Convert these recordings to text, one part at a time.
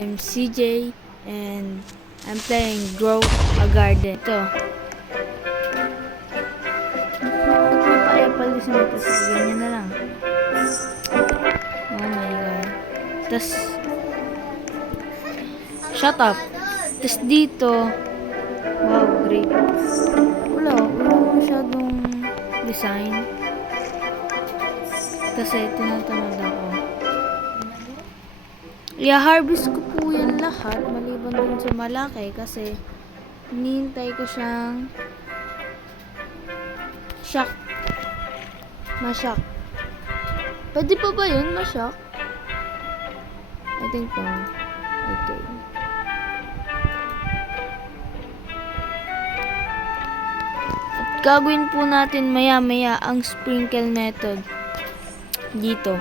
I'm CJ and I'm playing Grow a Garden. Ito. Ba't may pa-apple sa natin? Ganyan na lang. Oh my god. Tas, shut up. Tas dito, wow, great. Wala masyadong design. Kasi tinatamad ako. I-harvest ko po yan lahat maliban dun sa malaki kasi hinihintay ko siyang shock. Ma-shock. Pwede pa ba yun? Ma-shock? I think no. Okay. At gagawin po natin maya-maya ang sprinkle method dito.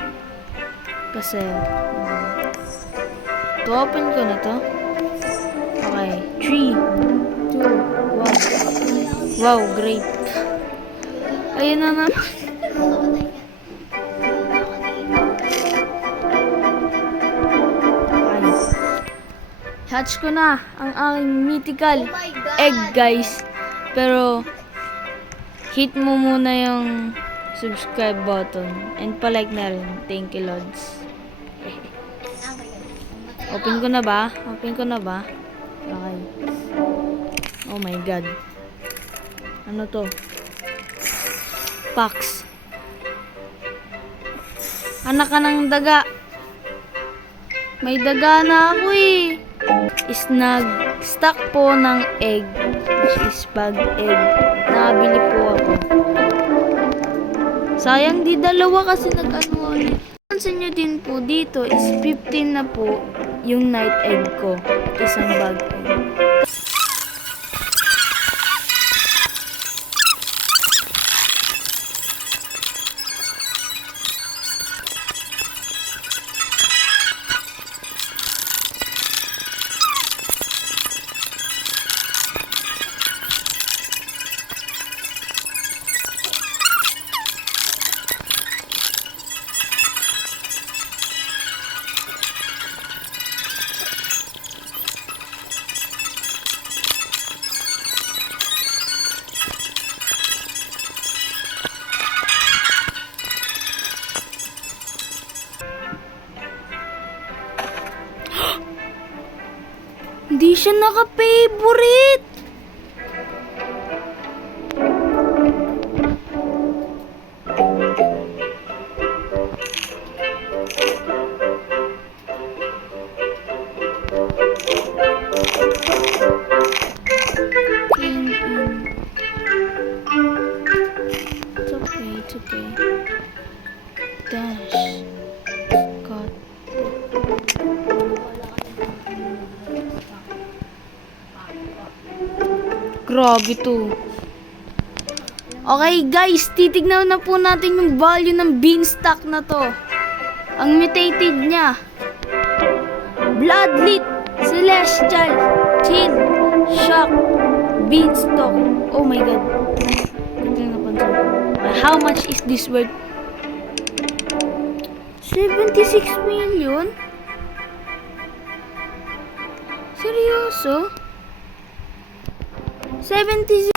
Kasi open ko na to. Okay. 3, 2, 1. Wow, great. Ayun na naman. Hatch ko na ang aking mythical egg, guys. Pero, hit mo muna yung subscribe button. And palike na rin. Thank you, Lods. Open ko na ba? Open ko na ba? Okay. Oh my god. Ano to? Pax. Anak ka ng daga. May daga na ako eh. Snag-stack po ng egg. Which is bag egg. Nakabili po ako. Sayang di dalawa kasi nag-ano ulit. Pansin nyo din po dito is 15 na po yung night egg ko. Isang bag egg. Hindi siya naka-favorite. It's okay, it's okay. Dash. God. Grabe to. Okay guys, titignan na po natin yung value ng beanstalk na to. Ang mutated niya. Bloodlit, Celestial, Chill, Shock, Beanstalk. Oh my god. How much is this worth? 76 million? Seryoso? 70.